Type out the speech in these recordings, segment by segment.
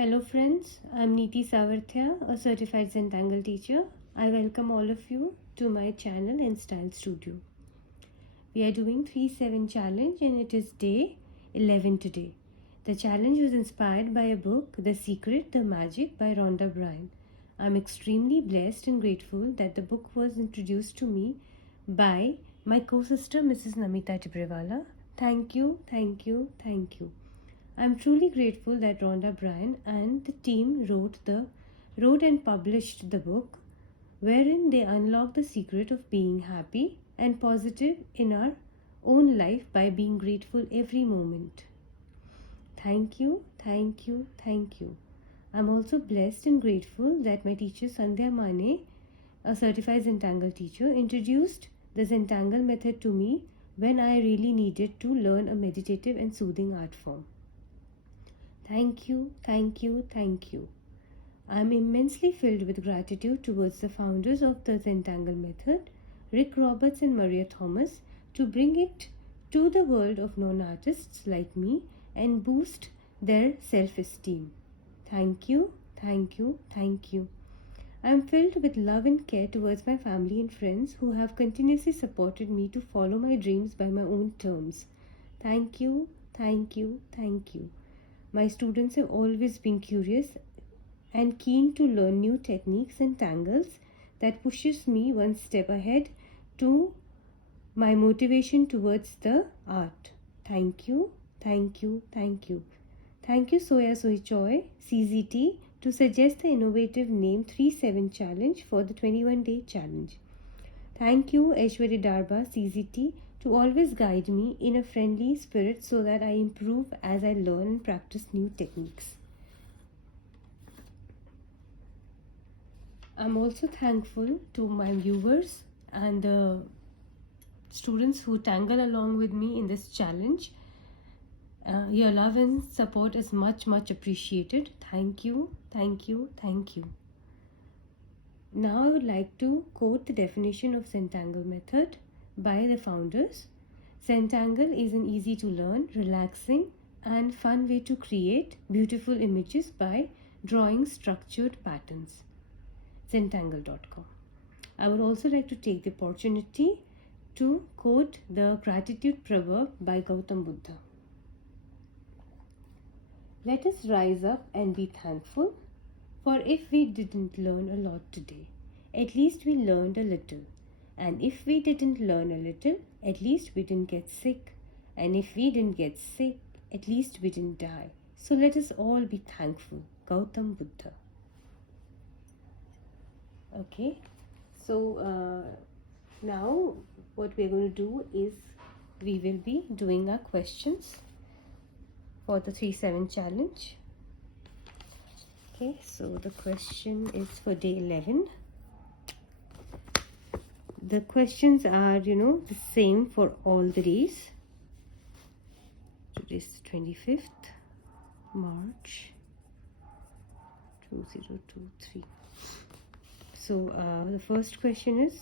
Hello friends, I'm Neeti Tibrewala, a certified Zentangle teacher. I welcome all of you to my channel Instilled Studio. We are doing 3-7 challenge and it is day 11 today. The challenge was inspired by a book, The Secret, The Magic by Rhonda Byrne. I'm extremely blessed and grateful that the book was introduced to me by my co-sister Mrs. Namita Tibrewala. Thank you, thank you, thank you. I'm truly grateful that Rhonda Byrne and the team wrote and published the book, wherein they unlock the secret of being happy and positive in our own life by being grateful every moment. Thank you, thank you, thank you. I'm also blessed and grateful that my teacher Sandhya Mane, a certified Zentangle teacher, introduced the Zentangle method to me when I really needed to learn a meditative and soothing art form. Thank you, thank you, thank you. I am immensely filled with gratitude towards the founders of the Zentangle method, Rick Roberts and Maria Thomas, to bring it to the world of non-artists like me and boost their self-esteem. Thank you, thank you, thank you. I am filled with love and care towards my family and friends who have continuously supported me to follow my dreams by my own terms. Thank you, thank you, thank you. My students have always been curious and keen to learn new techniques and tangles that pushes me one step ahead to my motivation towards the art. Thank you, thank you, thank you. Thank you Soya Sohee Choi, CZT, to suggest the innovative name 3-7 challenge for the 21-day challenge. Thank you Aishwari Darba, CZT, to always guide me in a friendly spirit so that I improve as I learn and practice new techniques. I'm also thankful to my viewers and the students who tangle along with me in this challenge. Your love and support is much appreciated. Thank you, thank you, thank you. Now I would like to quote the definition of Zentangle method by the founders. Zentangle is an easy to learn, relaxing and fun way to create beautiful images by drawing structured patterns. Zentangle.com. I would also like to take the opportunity to quote the gratitude proverb by Gautam Buddha. Let us rise up and be thankful, for if we didn't learn a lot today, at least we learned a little. And if we didn't learn a little, at least we didn't get sick. And if we didn't get sick, at least we didn't die. So let us all be thankful. Gautam Buddha. Okay, so now what we're going to do is we will be doing our questions for the 3-7 challenge. Okay, so the question is for day 11. The questions are, the same for all the days. Today's 25th March 2023. So the first question is,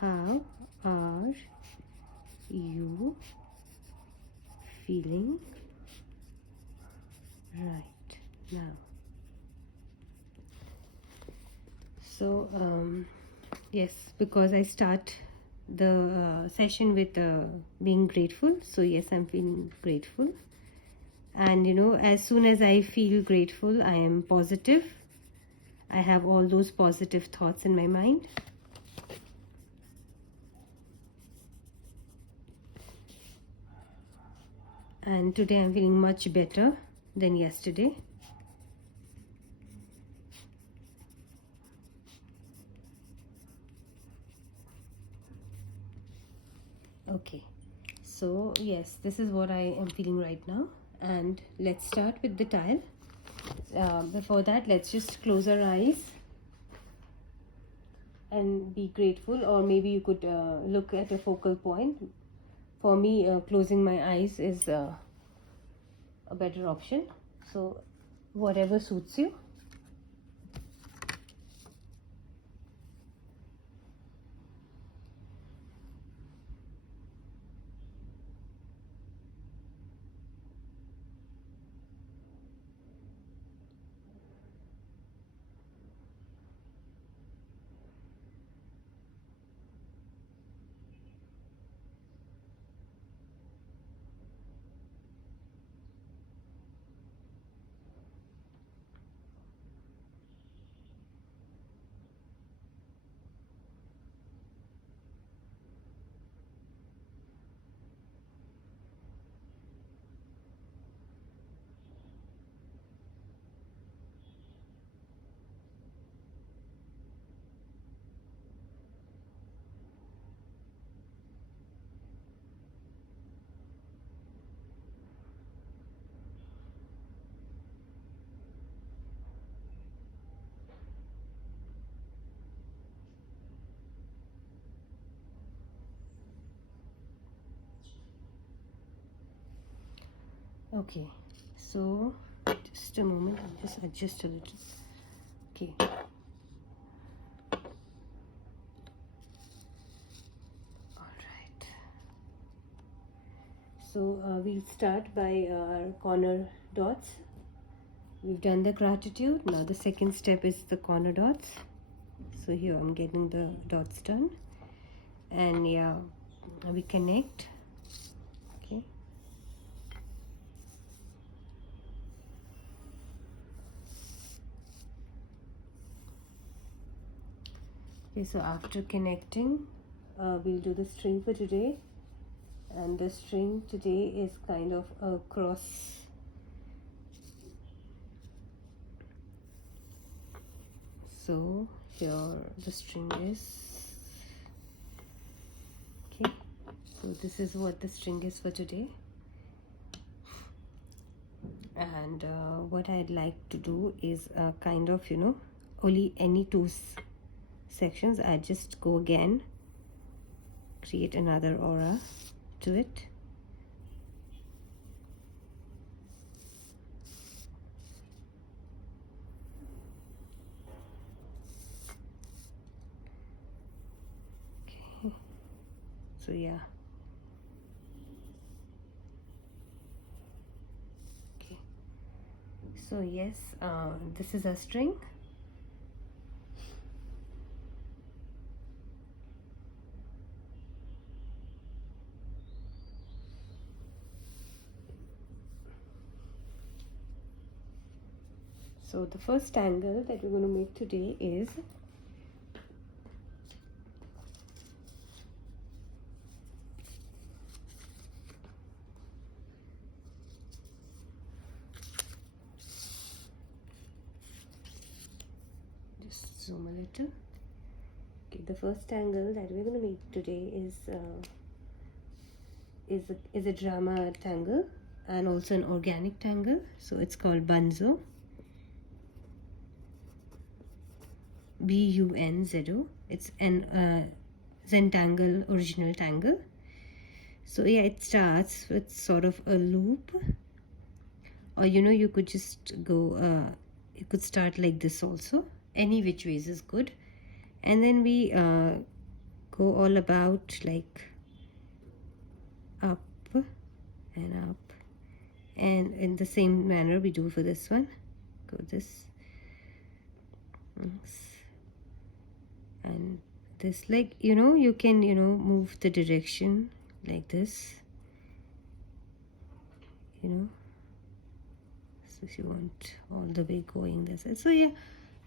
how are you feeling right now? So yes, because I start the session with being grateful. So yes, I'm feeling grateful. And as soon as I feel grateful, I am positive. I have all those positive thoughts in my mind. And today I'm feeling much better than yesterday. Okay, so yes, this is what I am feeling right now. And let's start with the tile. Before that, let's just close our eyes and be grateful, or maybe you could look at a focal point. For me, closing my eyes is a better option, so whatever suits you. Okay, so just a moment, I'll just adjust a little. Okay. Alright. So we'll start by our corner dots. We've done the gratitude. Now the second step is the corner dots. So here I'm getting the dots done. And yeah, we connect. Okay. Okay, so after connecting, we'll do the string for today. And the string today is kind of a cross. So here the string is. Okay, so this is what the string is for today. And what I'd like to do is kind of, only any two sections. I just go again, create another aura to it. Okay, so yeah. Okay, so yes, this is a string. So the first angle that we're going to make today is just zoom a little. Okay, the first angle that we're going to make today is a drama tangle and also an organic tangle. So it's called Bunzo. Bunzo. It's an Zentangle original tangle. So yeah, it starts with sort of a loop, or you could just go. You could start like this also. Any which ways is good, and then we go all about like up and up, and in the same manner we do for this one. Go this. And this, like you can move the direction like this, so if you want all the way going this way. So yeah,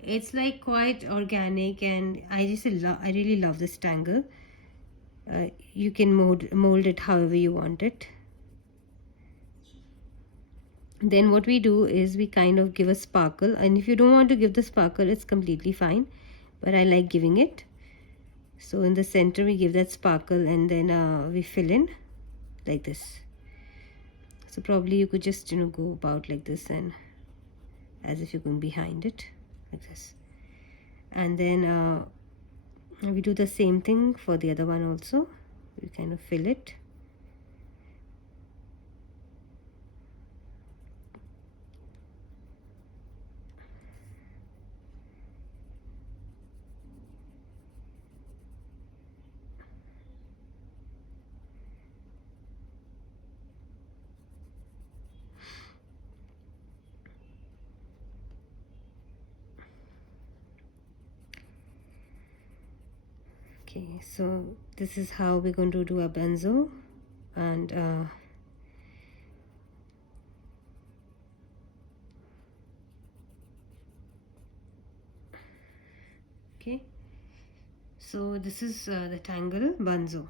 it's like quite organic, and I really love this tangle. You can mold it however you want it. Then what we do is we kind of give a sparkle, and if you don't want to give the sparkle, it's completely fine, but I like giving it. So in the center we give that sparkle, and then we fill in like this. So probably you could just go about like this, and as if you're going behind it like this. And then we do the same thing for the other one also. We kind of fill it. Okay, so this is how we're going to do a benzo. And okay, so this is the tangle bunzo.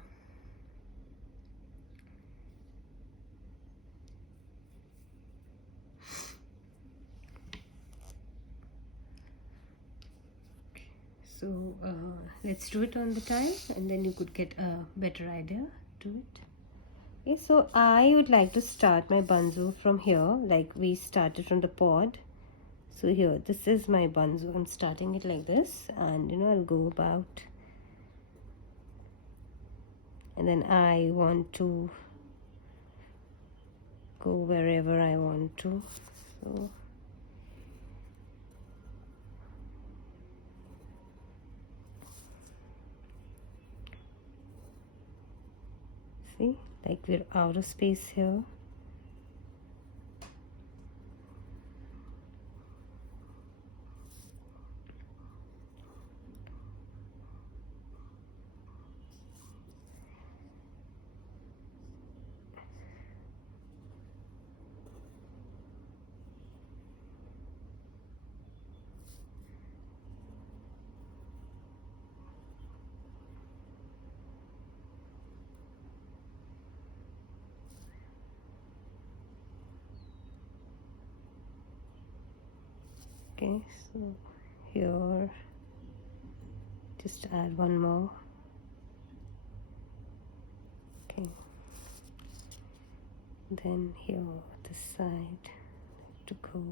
So let's do it on the tile, and then you could get a better idea to it. Okay, so I would like to start my bunzo from here, like we started from the pod. So here, this is my bunzo. I'm starting it like this, and I'll go about, and then I want to go wherever I want to. So see, like we're out of space here. Okay, so here just add one more. Okay, then here this side to go.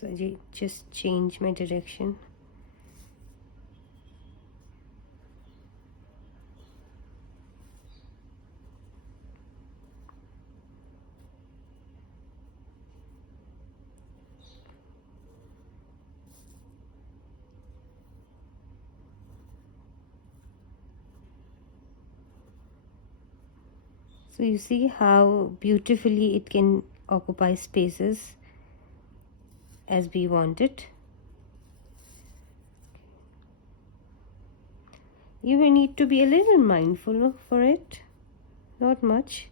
So I just change my direction. So you see how beautifully it can occupy spaces as we want it. You will need to be a little mindful for it, not much,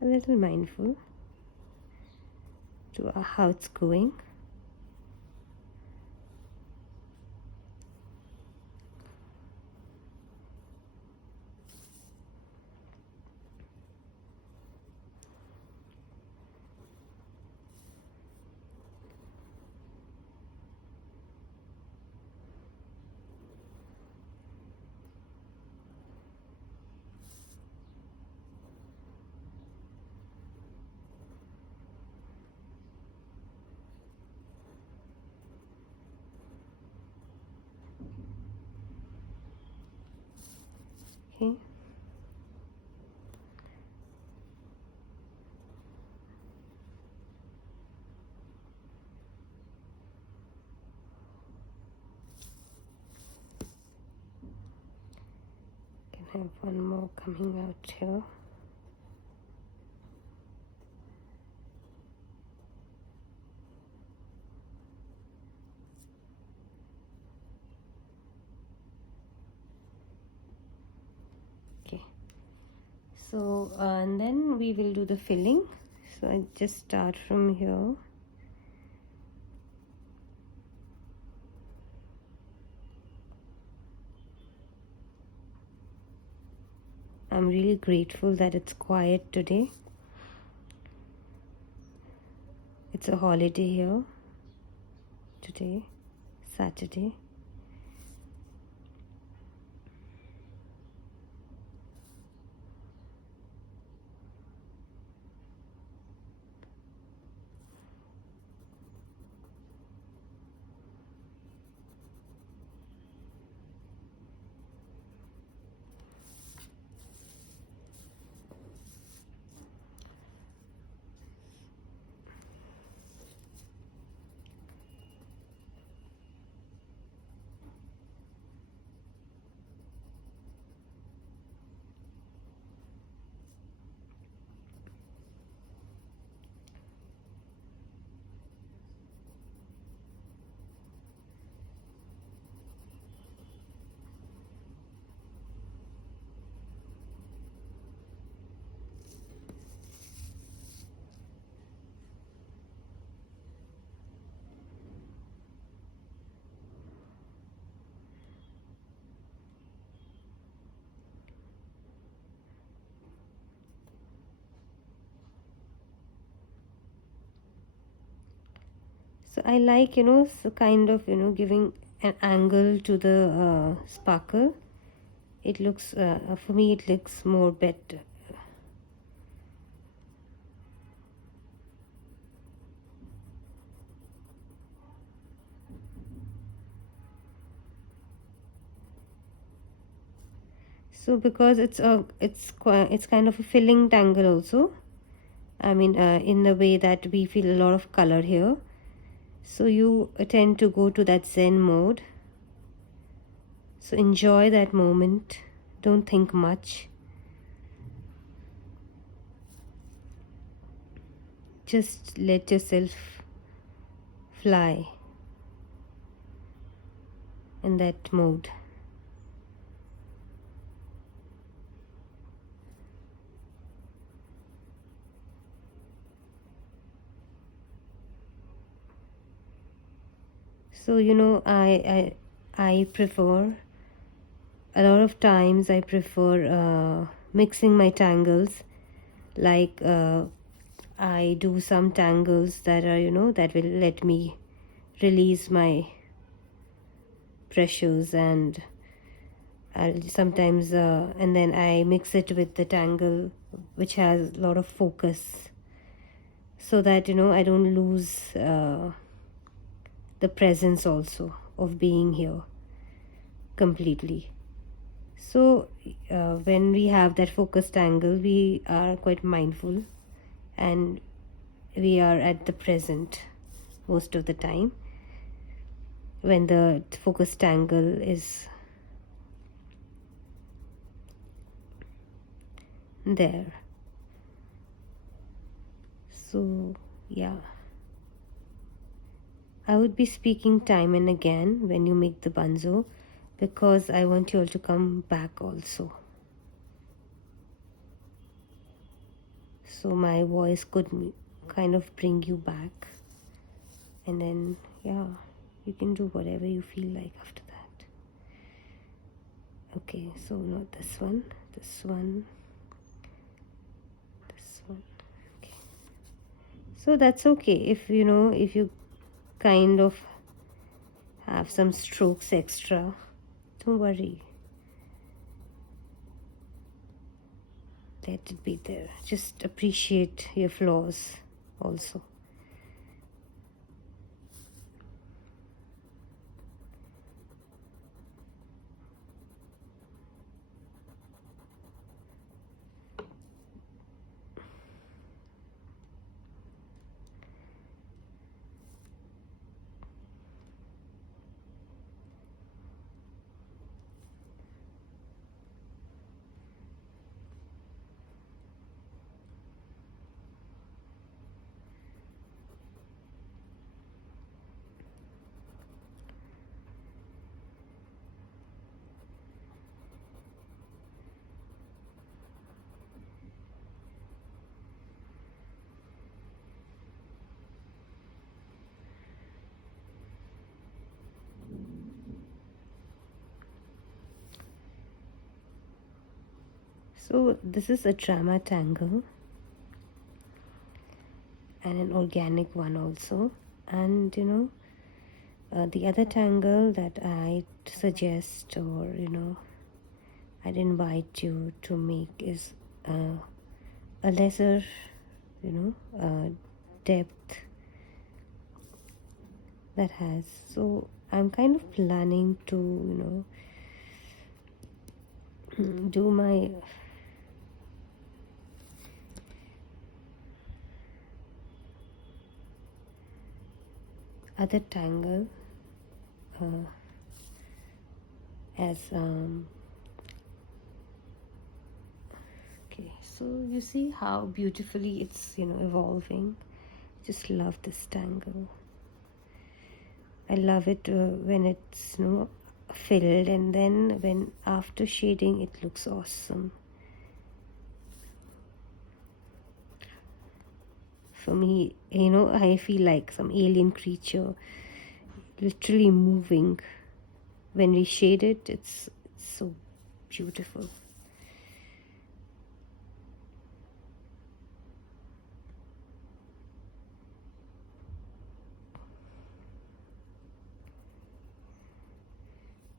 a little mindful to how it's going. Okay. Can have one more coming out here. Okay. So and then we will do the filling. So I just start from here. I'm really grateful that it's quiet today. It's a holiday here today, Saturday. So I like, so kind of, giving an angle to the sparkle. It looks, for me, it looks more better. So because it's kind of a filling tangle also. I mean, in the way that we feel a lot of color here. So you tend to go to that Zen mode. So enjoy that moment. Don't think much. Just let yourself fly in that mode. So I prefer, a lot of times I prefer mixing my tangles. Like I do some tangles that are that will let me release my pressures, and I'll sometimes and then I mix it with the tangle which has a lot of focus, so that I don't lose the presence also of being here completely. So when we have that focused angle, we are quite mindful and we are at the present most of the time when the focused angle is there. So yeah, I would be speaking time and again when you make the banzo, because I want you all to come back also. So my voice could kind of bring you back, and then yeah, you can do whatever you feel like after that. Okay, so not this one, this one, this one. Okay, so that's okay if if you kind of have some strokes extra, don't worry, let it be there. Just appreciate your flaws also. So this is a drama tangle and an organic one also, and the other tangle that I suggest, or I'd invite you to make is a lesser depth that has. So I'm kind of planning to do my other tangle as okay, so you see how beautifully it's evolving. Just love this tangle. I love it when it's filled, and then when after shading it looks awesome. For me, I feel like some alien creature literally moving. When we shade it, it's so beautiful.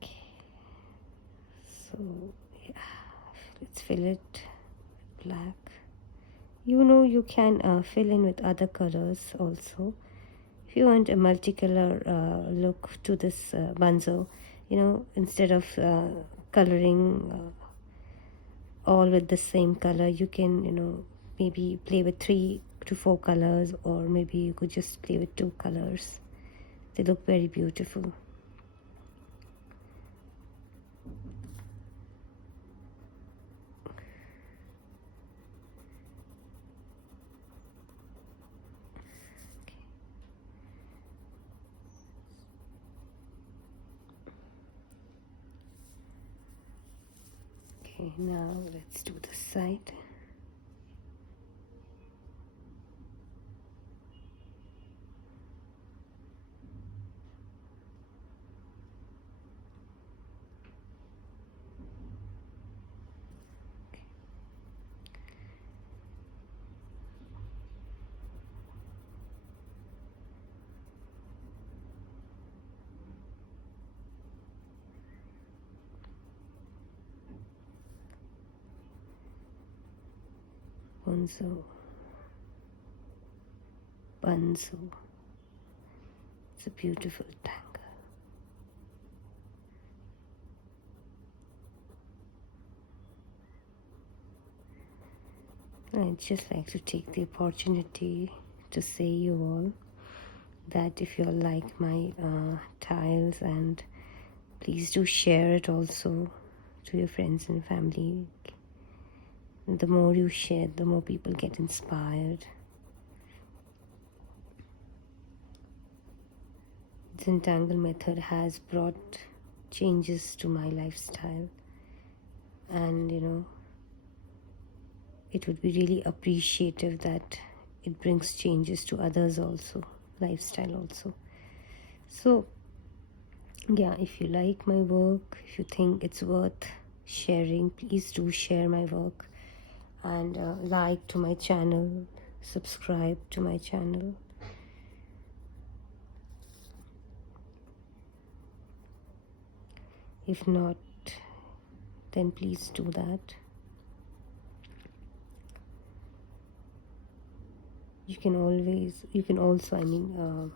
Okay. So yeah, let's fill it with black. You can fill in with other colors also. If you want a multicolor look to this banzo, instead of coloring all with the same color. You can, maybe play with 3 to 4 colors, or maybe you could just play with 2 colors. They look very beautiful. Okay, now let's do the side. Bunzo. It's a beautiful tangle. I'd just like to take the opportunity to say you all that if you all like my tiles, and please do share it also to your friends and family. The more you share, the more people get inspired. Zentangle method has brought changes to my lifestyle, and it would be really appreciative that it brings changes to others also, lifestyle also. So yeah, if you like my work, if you think it's worth sharing, please do share my work, and like to my channel, subscribe to my channel. If not, then please do that. You can also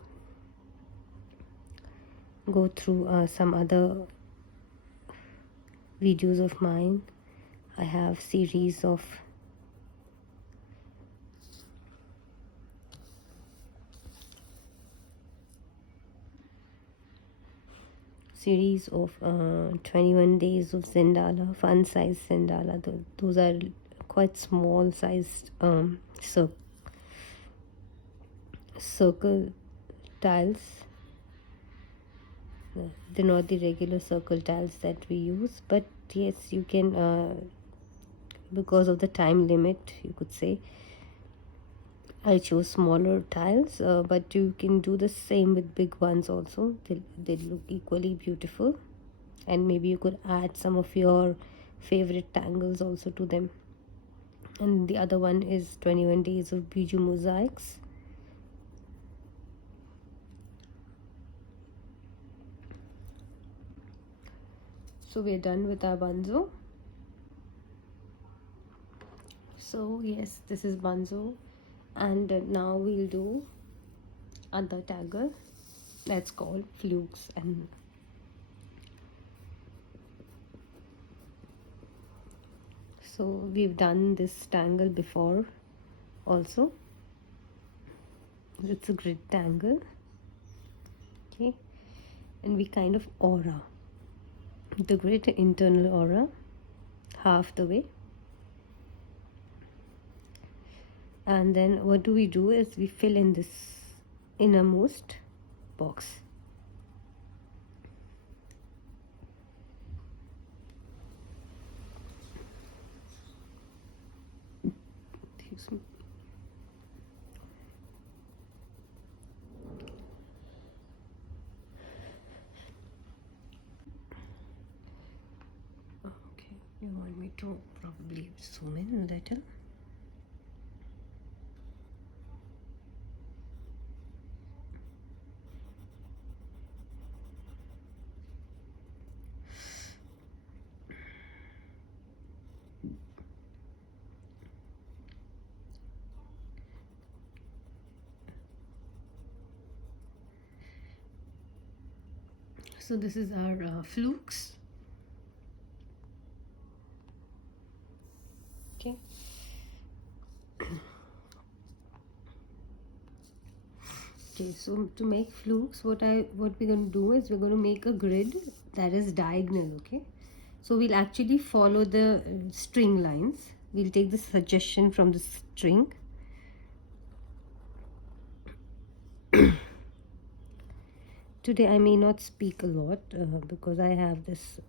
go through some other videos of mine. I have series of series of 21 days of Zendala, fun size Zendala. Those are quite small sized circle tiles. They're not the regular circle tiles that we use, but yes, you can, because of the time limit, you could say, I chose smaller tiles, but you can do the same with big ones also. They look equally beautiful, and maybe you could add some of your favorite tangles also to them. And the other one is 21 days of Bijou mosaics. So we're done with our bunzo. So yes, this is bunzo, and now we'll do other tangle that's called flukes. And so we've done this tangle before also. It's a grid tangle, okay, and we kind of aura the grid internal aura half the way. And then what do? Is we fill in this innermost box. Excuse me. Okay, you want me to probably zoom in a little? So this is our flukes. Okay. Okay, so to make flukes, what we're going to do is we're going to make a grid that is diagonal. Okay, so we'll actually follow the string lines. We'll take the suggestion from the string. Today I may not speak a lot because I have this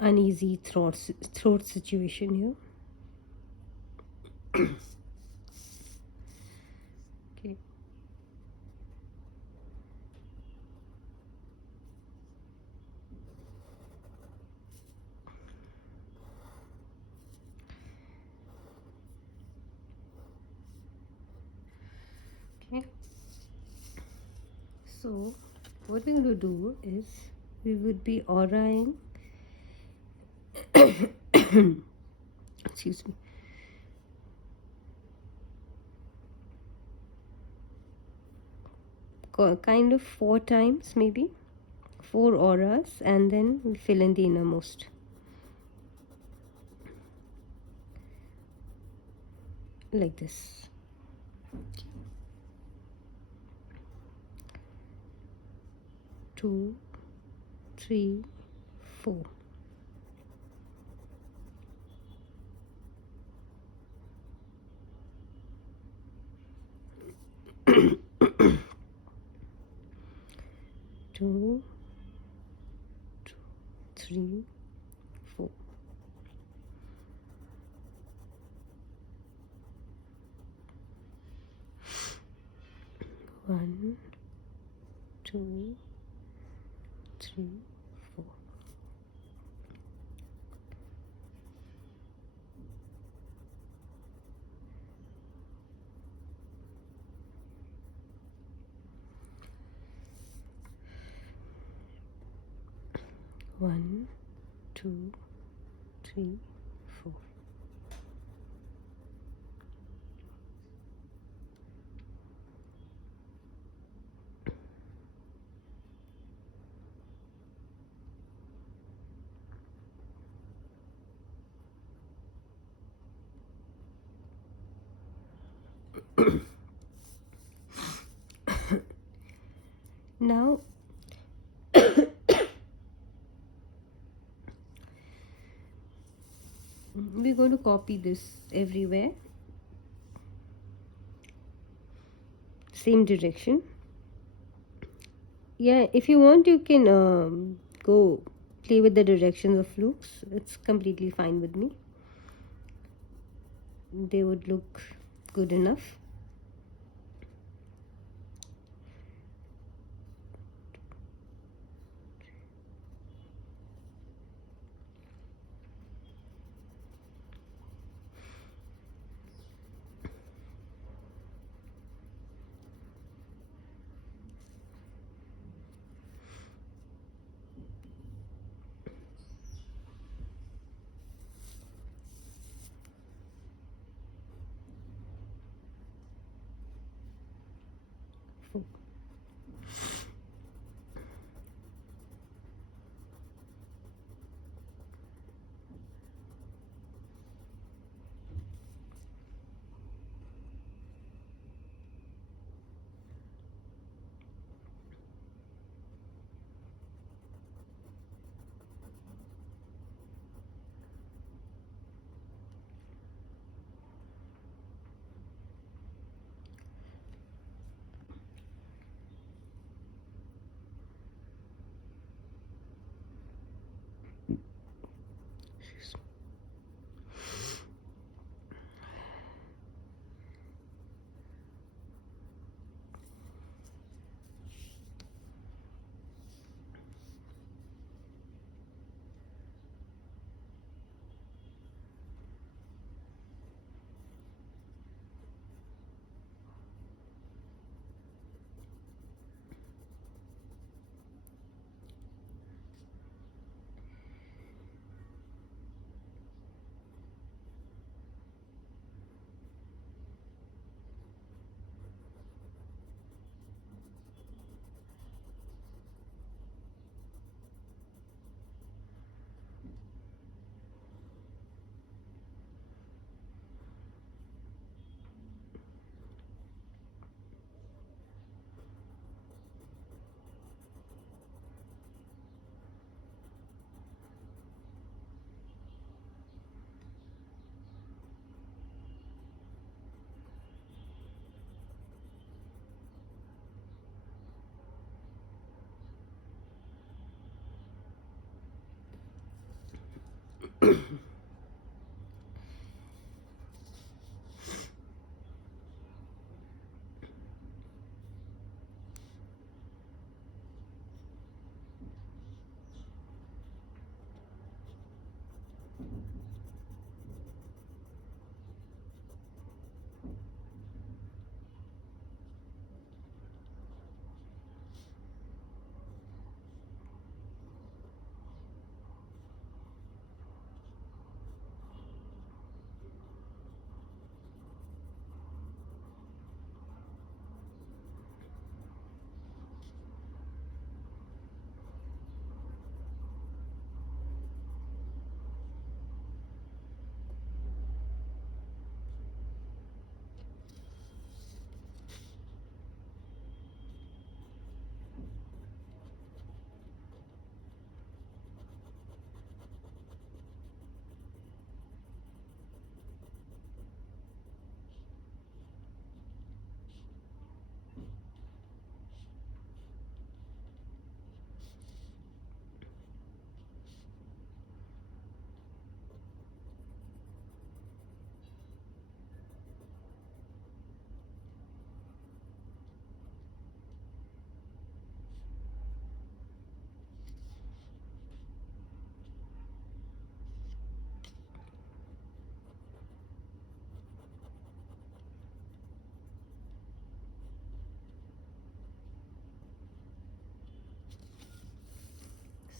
uneasy throat situation here. Okay. Okay. So what we're going to do is we would be auraing excuse me, kind of 4 times, maybe 4 auras, and then we fill in the innermost. Like this. 2, 3, 4. Two, 3, 4. One, 2, 3, 4. One, 2, 3, 4. Now we're going to copy this everywhere, same direction. Yeah, if you want you can go play with the directions of flukes. It's completely fine with me. They would look good enough.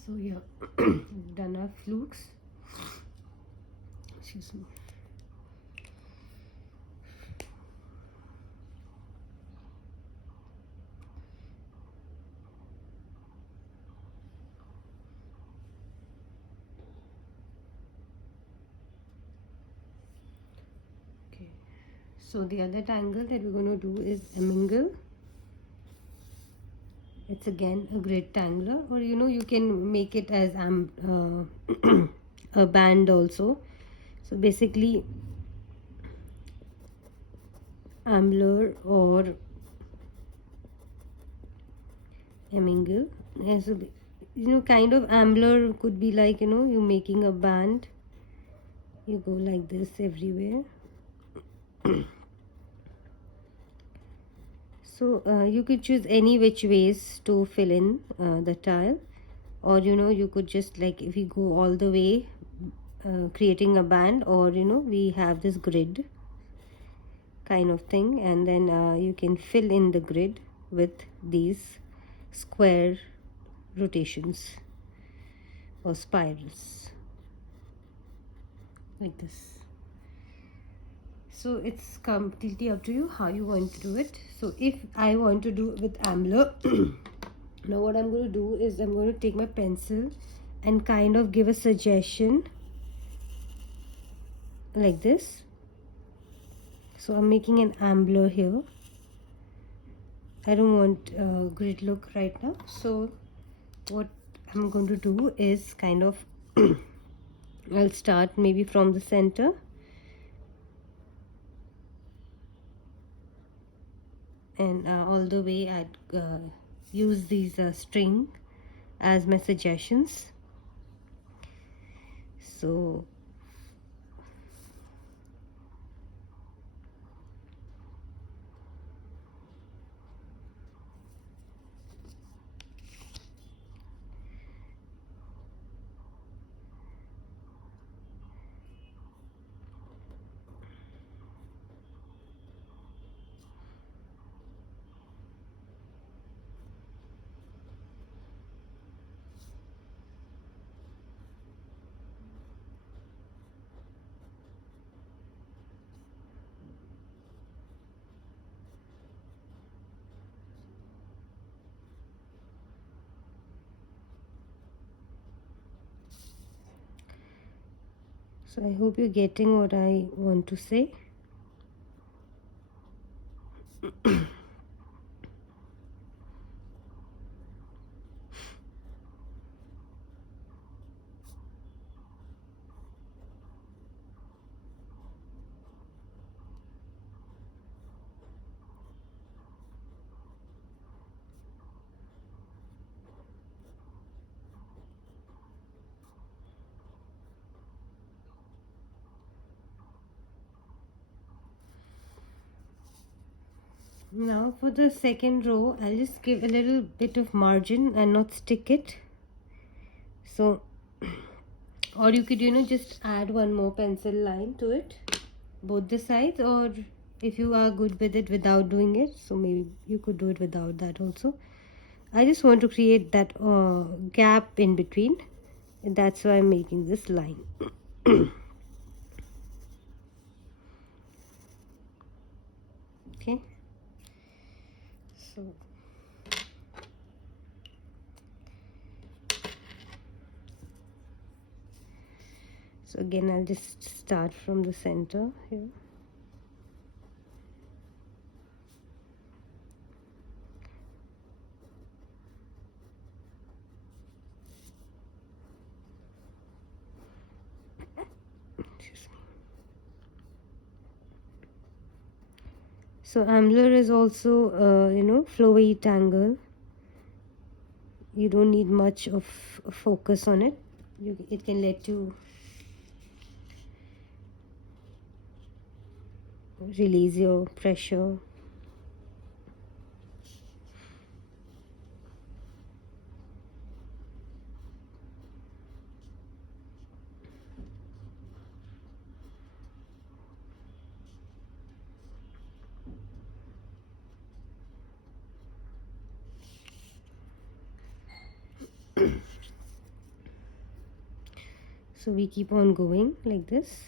So yeah, we've done our flukes. Excuse me. Okay. So the other tangle that we're going to do is a mingle. It's again a grid tangler, or you can make it as a band also. So basically ambler or a mingle. And so kind of ambler could be like you're making a band. You go like this everywhere. So you could choose any which ways to fill in the tile, or you could just, like, if you go all the way creating a band, or we have this grid kind of thing, and then you can fill in the grid with these square rotations or spirals like this. So it's completely up to you how you want to do it. So if I want to do it with ambler, now what I'm going to do is I'm going to take my pencil and kind of give a suggestion like this. So I'm making an ambler here. I don't want grid look right now. So what I'm going to do is kind of I'll start maybe from the center, and all the way I'd use these string as my suggestions. So I hope you're getting what I want to say. Now for the second row, I'll just give a little bit of margin and not stick it. So, or you could, just add one more pencil line to it, both the sides, or if you are good with it without doing it, so maybe you could do it without that also. I just want to create that gap in between, and that's why I'm making this line. Okay, so again I'll just start from the center here. So ambler is also flowy tangle. You don't need much of a focus on it. It can let you release your pressure. So we keep on going like this.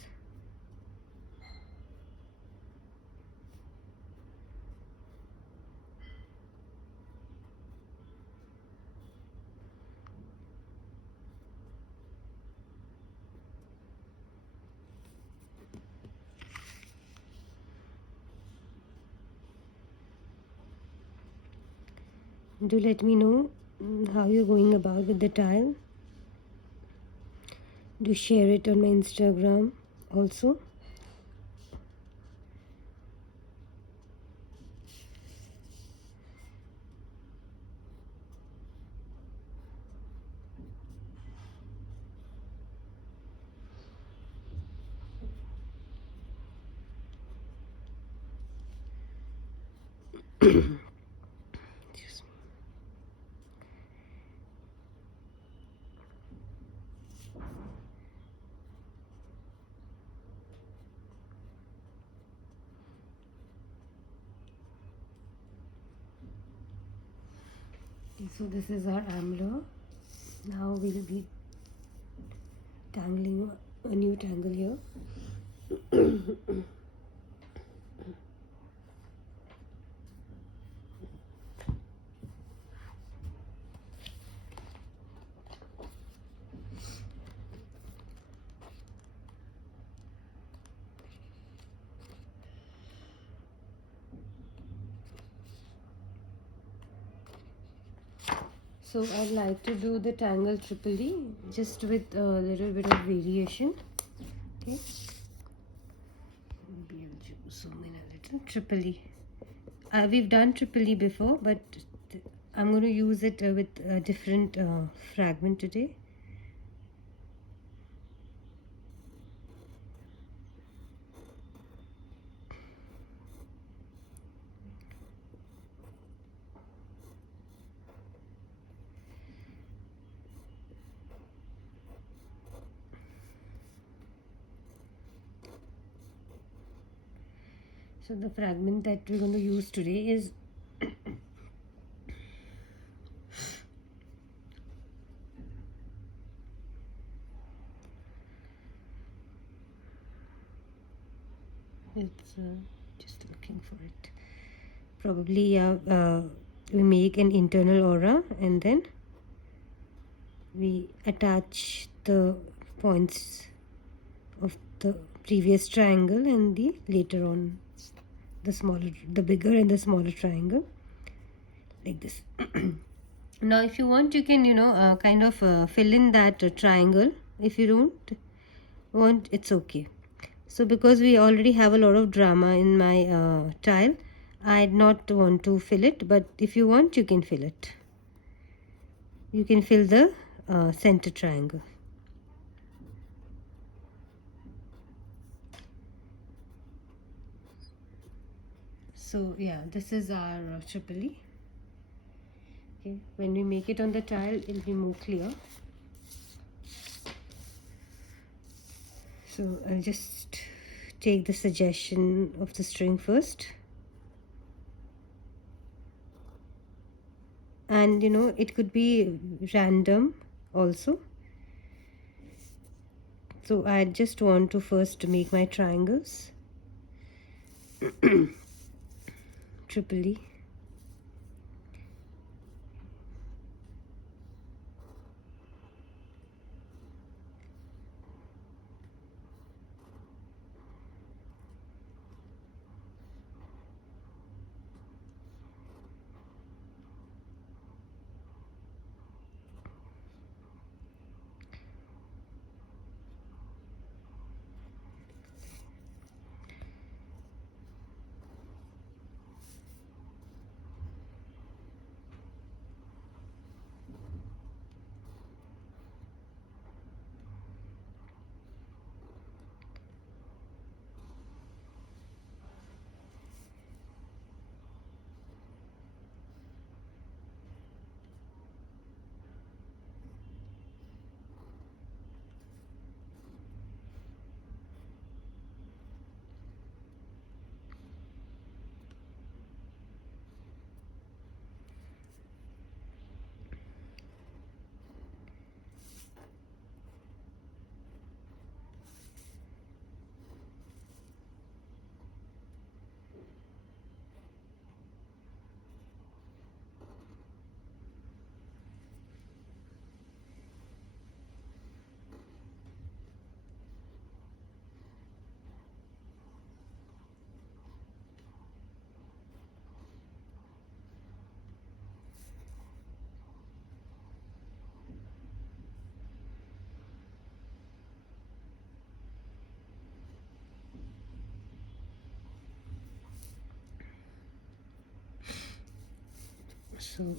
Do let me know how you're going about with the tile. Do share it on my Instagram also. So this is our ambler. Now we'll be tangling a new tangle here. So I'd like to do the tangle triple E just with a little bit of variation. Okay. Maybe I'll zoom in a little. Triple E. We've done triple E before, but I'm going to use it with a different fragment today. So the fragment that we're going to use today is just looking for it. Probably we make an internal aura and then we attach the points of the previous triangle and the later on the bigger and the smaller triangle like this. Now if you want, you can kind of fill in that triangle. If you don't want, it's okay. So because we already have a lot of drama in my tile, I'd not want to fill it, but if you want, you can fill it. You can fill the center triangle. So yeah, this is our triple E. Okay, when we make it on the tile, it'll be more clear. So I'll just take the suggestion of the string first. And you know, it could be random also. So I just want to first make my triangles. Triple E. So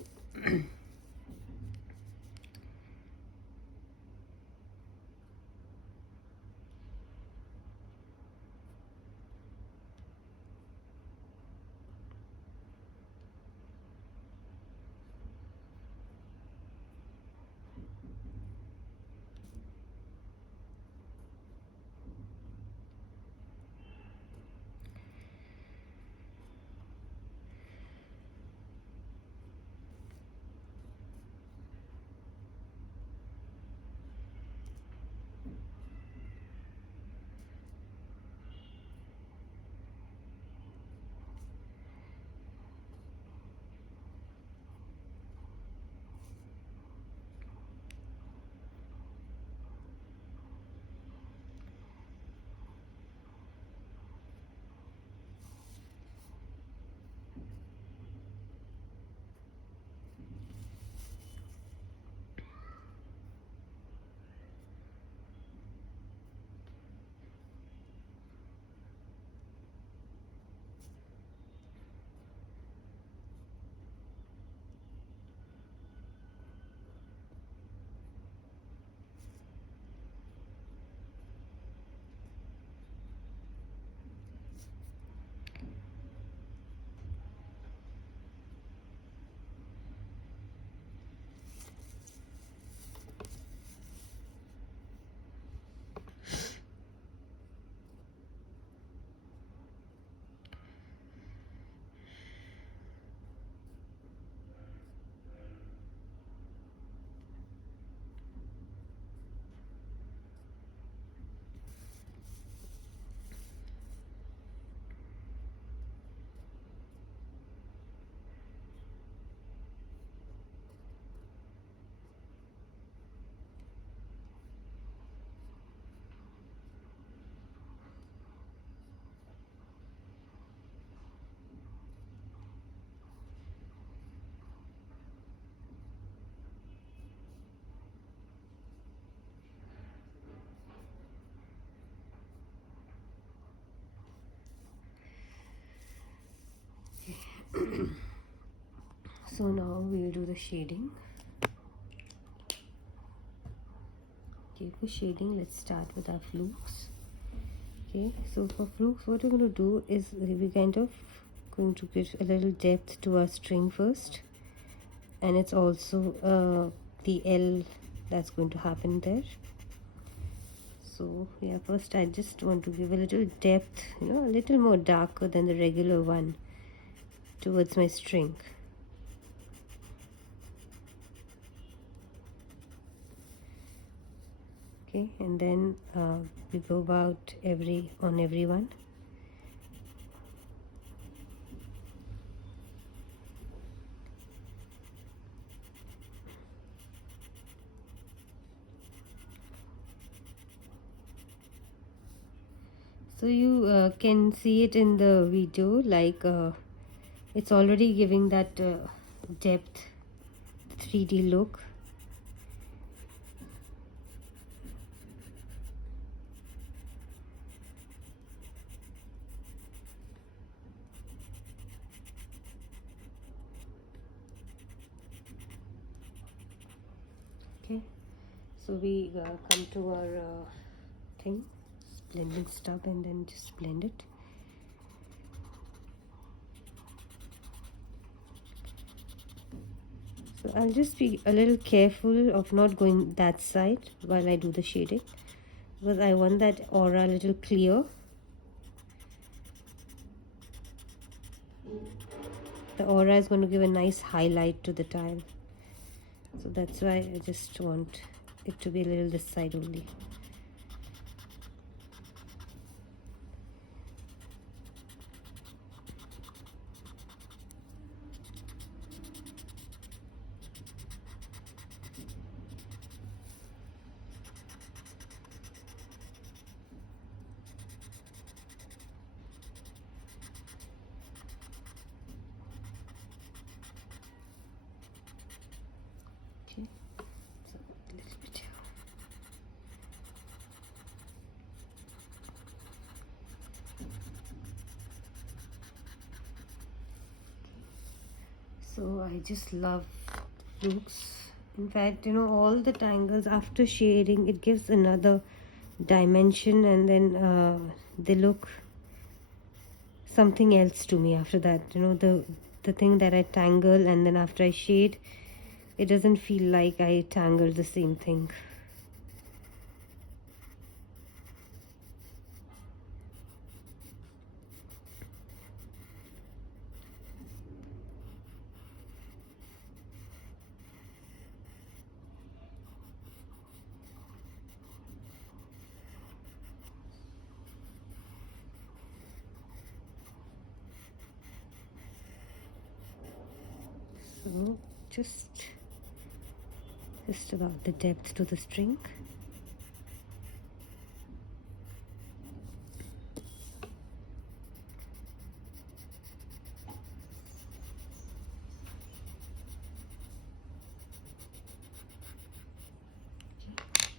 so now we'll do the shading. Okay, for shading, let's start with our flukes. Okay, so for flukes, what we're going to do is we kind of going to give a little depth to our string first, and it's also the L that's going to happen there. So yeah, first I just want to give a little depth, a little more darker than the regular one towards my string. Okay, and then we go about on every one. So you can see it in the video, like it's already giving that depth, 3D look. Okay, so we come to our blending stub, and then just blend it. So I'll just be a little careful of not going that side while I do the shading, because I want that aura a little clear. The aura is going to give a nice highlight to the tile, so that's why I just want it to be a little this side only. So I just love looks. In fact, all the tangles after shading, it gives another dimension, and then they look something else to me after that. The thing that I tangle, and then after I shade, it doesn't feel like I tangled the same thing. So just about the depth to the string.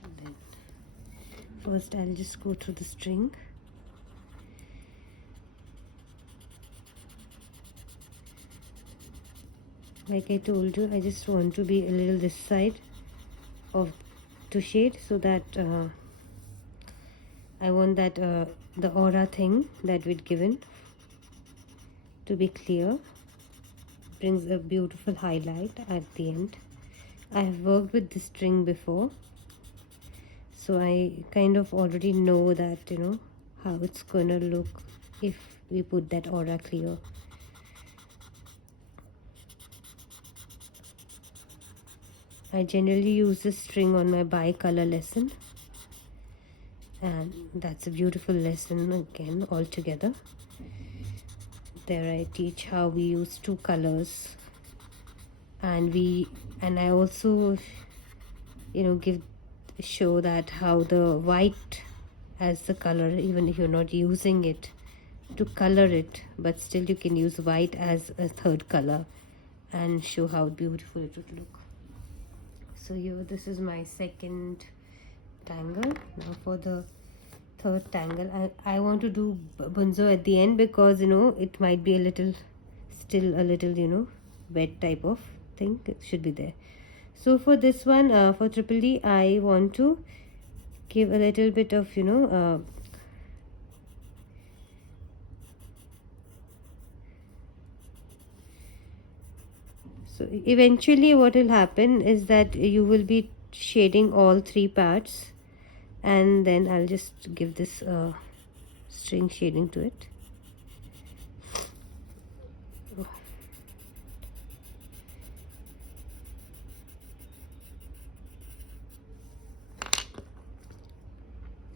And then first I'll just go through the string. Like I told you, I just want to be a little this side to shade, so that I want that the aura thing that we'd given to be clear. Brings a beautiful highlight at the end. I have worked with this string before, so I kind of already know that how it's gonna look if we put that aura clear. I generally use this string on my bi-color lesson, and that's a beautiful lesson again altogether. There I teach how we use 2 colors, and I also show that how the white as the color, even if you're not using it to color it, but still you can use white as a third color and show how beautiful it would look. So here, this is my second tangle. Now for the third tangle, I want to do bunzo at the end, because it might be still a little wet type of thing. It should be there. So for this one, for triple D, I want to give a little bit of So eventually what will happen is that you will be shading all three parts, and then I'll just give this string shading to it.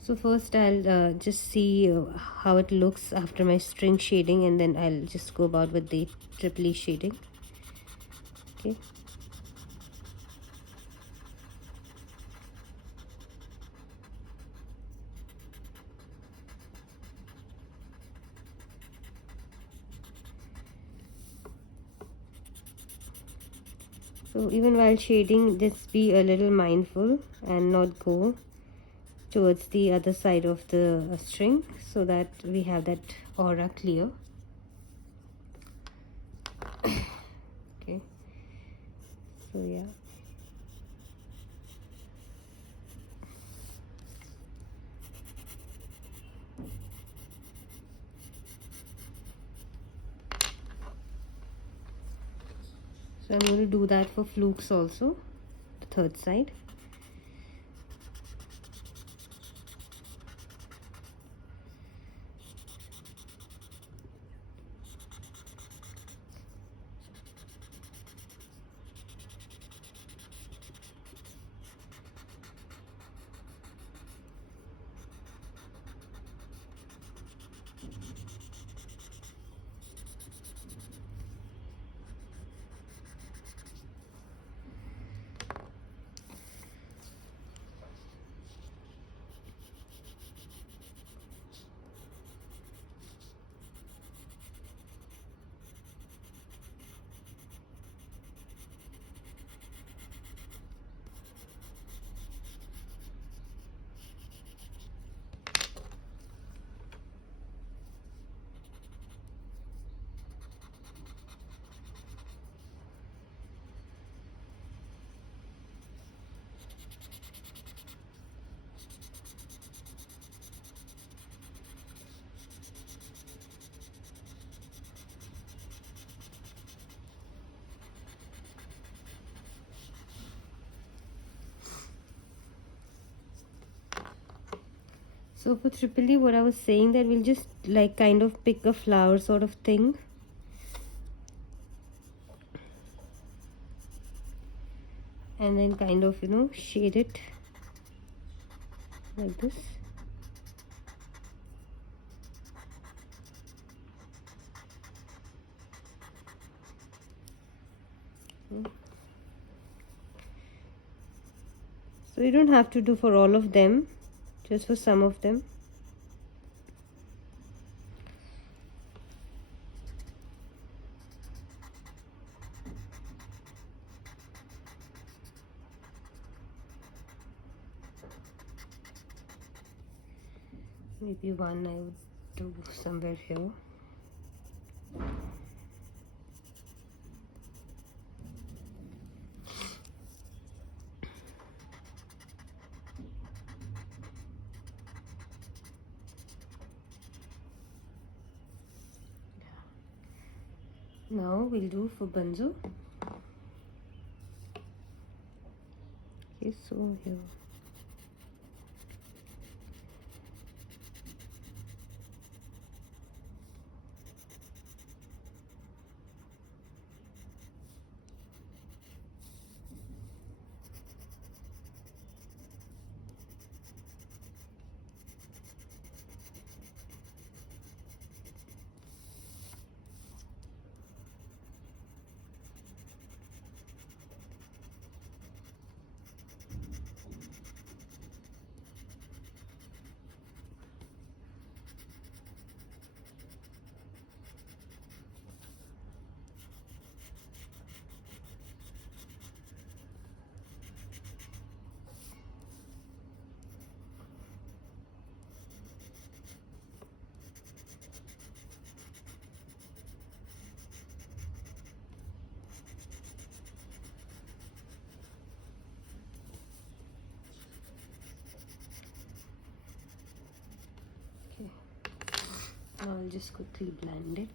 So first I'll just see how it looks after my string shading, and then I'll just go about with the triple shading. Okay. So even while shading, just be a little mindful and not go towards the other side of the string, so that we have that aura clear. Okay, so yeah. So I'm going to do that for flukes also, the third side. So for triple E, what I was saying, that we'll just like kind of pick a flower sort of thing, and then kind of, you know, shade it like this. So you don't have to do for all of them, just for some of them. Maybe one I would do somewhere here. Now we'll do for Banzo. Okay, so here. Now I'll just quickly blend it.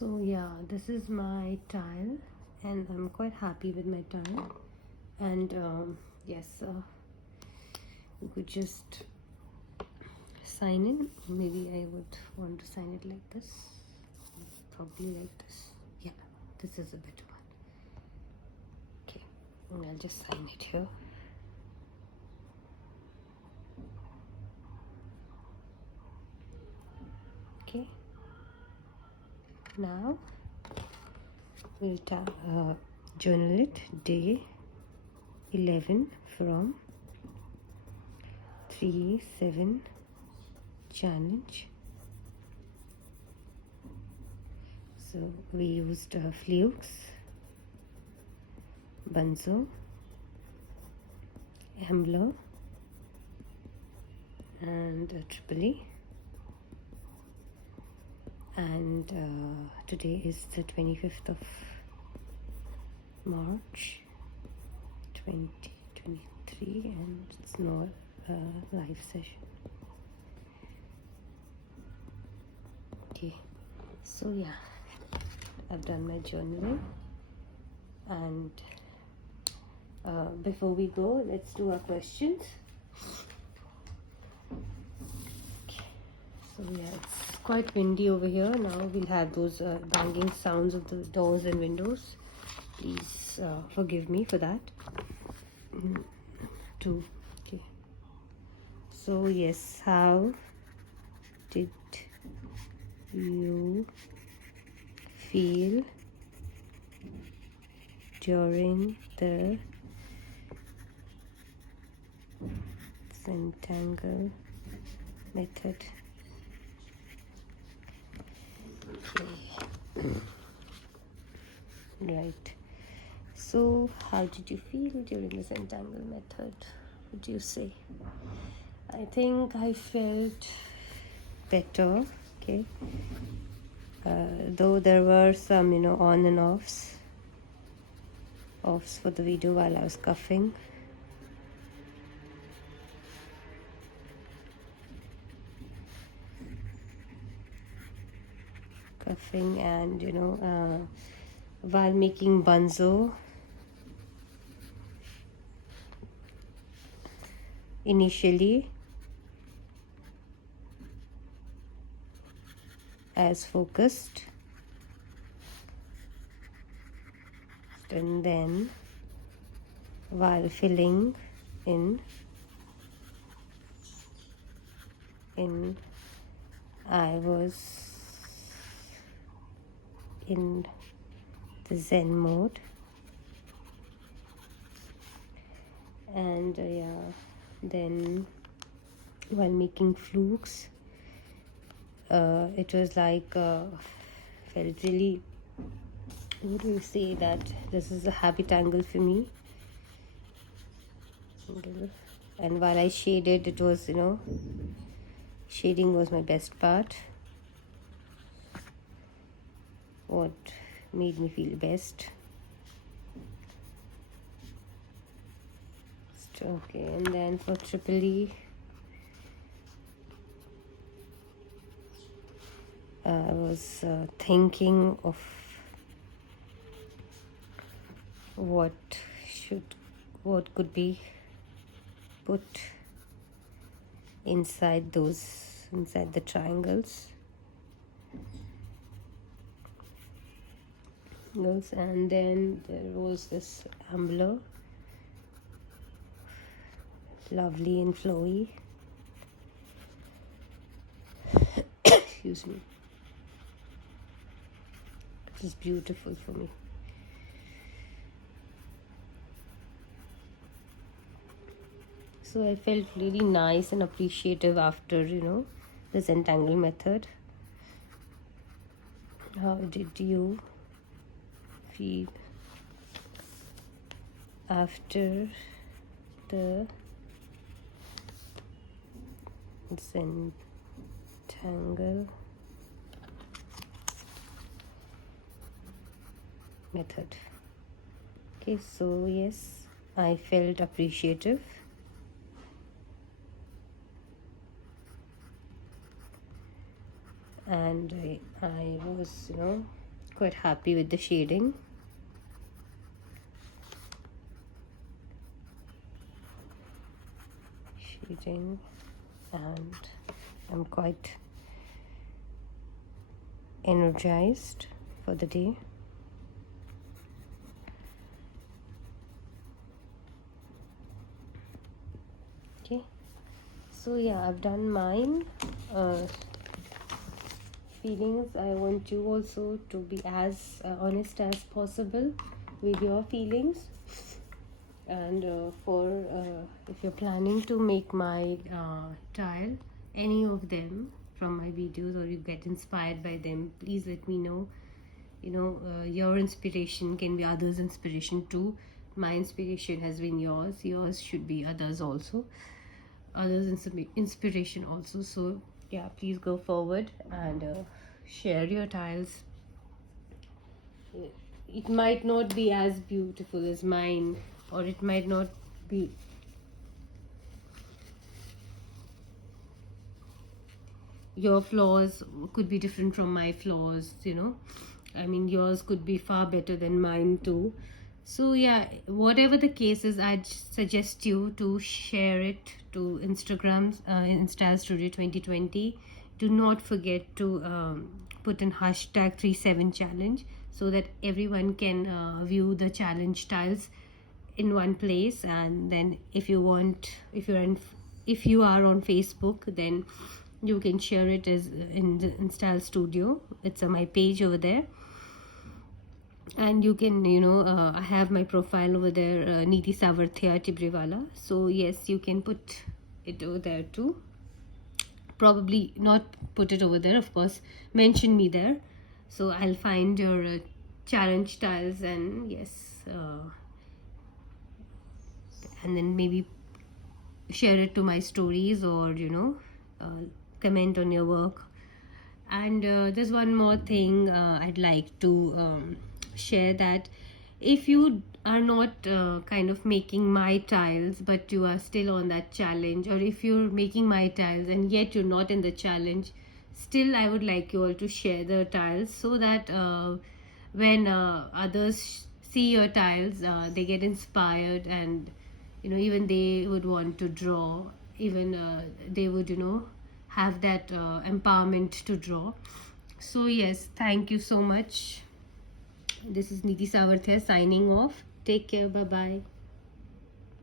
So yeah, this is my tile and I'm quite happy with my tile. And yes, you could just sign in. Maybe I would want to sign it like this, probably like this. Yeah, this is a better one. Okay, and I'll just sign it here. Okay, now we'll journal it, day 11 from 3-7 challenge. So we used flukes, bunzo, ambler, and tripoli. And today is the 25th of March 2023, and it's no live session. Okay, so yeah, I've done my journaling, and before we go, let's do our questions. Okay. So yeah, it's quite windy over here. Now we'll have those banging sounds of the doors and windows. Please forgive me for that. Two. Okay. So yes, how did you feel during the Zentangle method? Okay. Right. So how did you feel during the Zentangle method? What do you say? I think I felt better. Okay. Though there were some, on and offs for the video while I was coughing. And while making bunzo, initially as focused, and then while filling in I was in the Zen mode. And then while making flukes, it was like felt really, what do you say, that this is a happy tangle for me. And while I shaded, it was, shading was my best part, what made me feel best. Okay, and then for tripoli, I was thinking of what could be put inside the triangles. And then there was this ambler, lovely and flowy. Excuse me. This is beautiful for me. So I felt really nice and appreciative after, the Zentangle method. How did you feel after the Zentangle method? Okay, so yes, I felt appreciative. And I was, quite happy with the shading. And I'm quite energized for the day. Okay, so yeah, I've done mine. Feelings, I want you also to be as honest as possible with your feelings. And if you're planning to make my tile, any of them from my videos, or you get inspired by them, please let me know. Your inspiration can be others' inspiration too. My inspiration has been yours should be others also, others inspiration also. So yeah, please go forward and share your tiles. It might not be as beautiful as mine, or it might not be your flaws could be different from my flaws. I mean, yours could be far better than mine too. So yeah, whatever the case is, I'd suggest you to share it to Instagram, Instyle Studio 2020. Do not forget to put in hashtag 37 challenge, so that everyone can view the challenge tiles in one place. And then if you are on Facebook, then you can share it as in the Instyle Studio. It's on my page over there. And you can, I have my profile over there, Neeti Tibrewala. So yes, you can put it over there too. Probably not put it over there, of course, mention me there, so I'll find your challenge tiles. And yes, and then maybe share it to my stories, or comment on your work. And there's one more thing I'd like to share, that if you are not kind of making my tiles, but you are still on that challenge, or if you're making my tiles and yet you're not in the challenge, still I would like you all to share the tiles, so that when others see your tiles, they get inspired, and even they would want to draw, even they would have that empowerment to draw. So yes, thank you so much. This is Neeti Savarthya signing off. Take care. Bye bye.